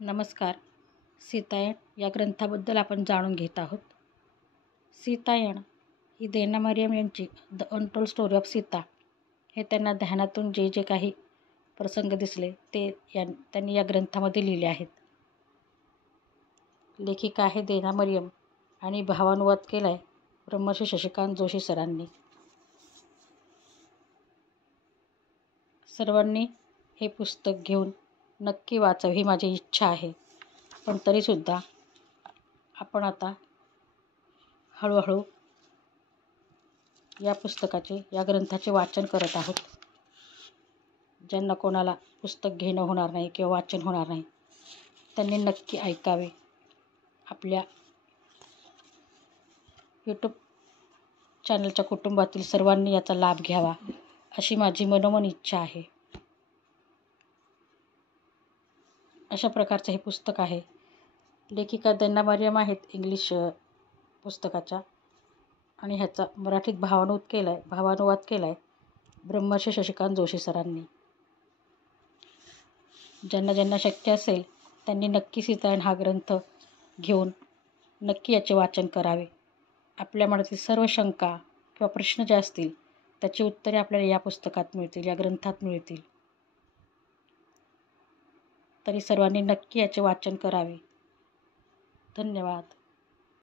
नमस्कार. सीतायण या ग्रंथाबद्दल आपण जाणून घेत आहोत. सीतायण ही देना मरियम यांची the untold story of Sita हे त्यांना ध्यानातून जे जे काही प्रसंग दिसले ते त्यांनी या ग्रंथामध्ये लिहिले आहेत. लेखिका आहे देना मरियम आणि भावानुवाद केला आहे ब्रह्मश्री शशिकांत जोशी सरांनी. सर्वांनी हे पुस्तक घेऊन नक्की वाचावे ही माझी इच्छा आहे. पण तरीसुद्धा आपण आता हळूहळू या ग्रंथाचे वाचन करत आहोत. ज्यांना कोणाला पुस्तक घेणं होणार नाही किंवा वाचन होणार नाही त्यांनी नक्की ऐकावे. आपल्या यूट्यूब चॅनलच्या कुटुंबातील सर्वांनी याचा लाभ घ्यावा अशी माझी मनोमन इच्छा आहे. अशा प्रकारचं हे पुस्तक आहे. लेखिका देना मरियम आहेत इंग्लिश पुस्तकाच्या आणि ह्याचा मराठीत भावानुवाद केला आहे ब्रह्मश्री शशिकांत जोशी सरांनी. ज्यांना ज्यांना शक्य असेल त्यांनी नक्की सीतायण हा ग्रंथ घेऊन नक्की याचे वाचन करावे. आपल्या मनातील सर्व शंका किंवा प्रश्न जे असतील त्याची उत्तरे आपल्याला या पुस्तकात मिळतील, या ग्रंथात मिळतील. तरी सर्वांनी नक्की याचे वाचन करावे. धन्यवाद.